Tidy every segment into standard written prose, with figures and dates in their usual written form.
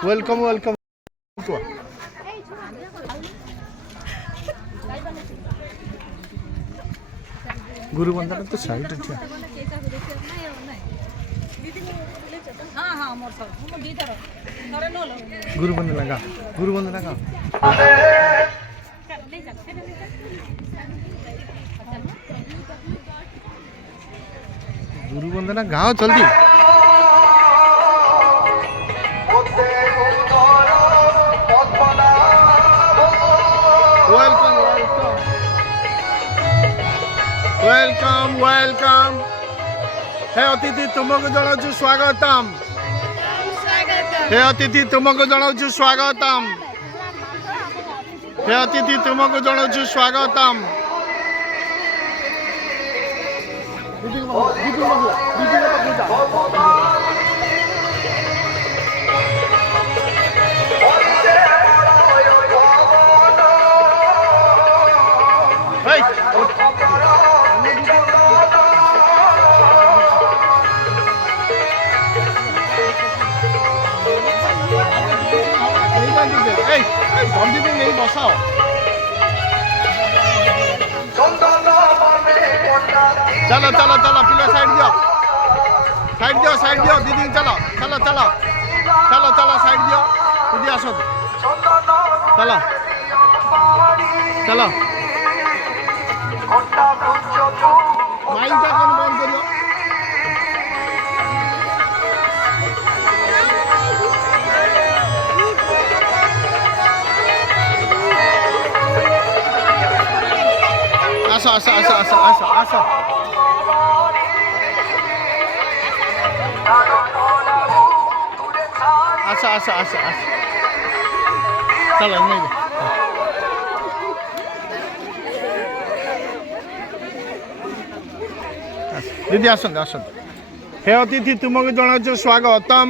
welcome welcome गुरु बंदना तो side ठीक गुरु बंदना का गुरु बंदना का गुरु बंदना गाँव जल्दी वेलकम वेलकम वेलकम वेलकम हे अतिथि तुमको जनाऊँ स्वागतम हे अतिथि तुमको जनाऊँ स्वागतम हे अतिथि तुमको जनाऊँ स्वागतम जल्दी भी नहीं बसाओ चलो चलो चलो पिला साइड दियो दीदी चलो चलो चलो चलो चलो साइड दियो दीदी आसो चलो चलो माइक का कौन बंद करियो आसो आसो आसो आसो आसो आसो आसो आसो आसो आसो चलो नहीं दीदी आसंत आसंत हे अतिथि तुमको जनाऊँ स्वागतम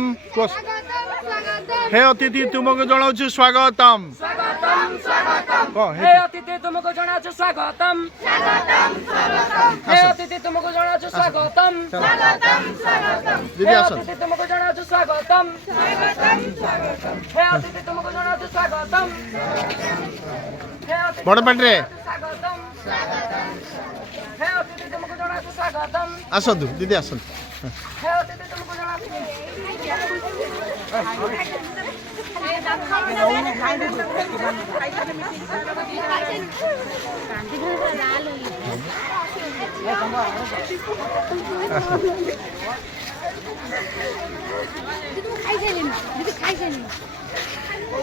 हे अतिथि तुमको जनाऊँ स्वागतम हे अतिथि तुमको जनाऊँ स्वागतम हे अतिथि तुमको जनाऊँ स्वागतम दीदी आसंत अतिथि तुमको जनाऊँ स्वागतम हे अतिथि तुमको जनाऊँ स्वागतम बड़ पाटे हे अतिथि तुमको जनाऊँ स्वागतम आसतु दीदी आसतु हे अतिथि तुमको जनाऊँ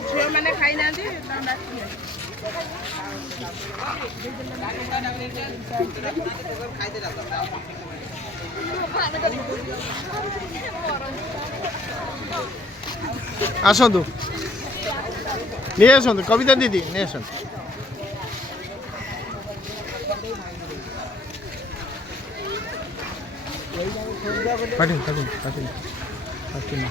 झील मैंने खाई ना आसतु नहीं आसतु कविता दीदी नहीं आसतु कठिन कठिन कठिन कठिन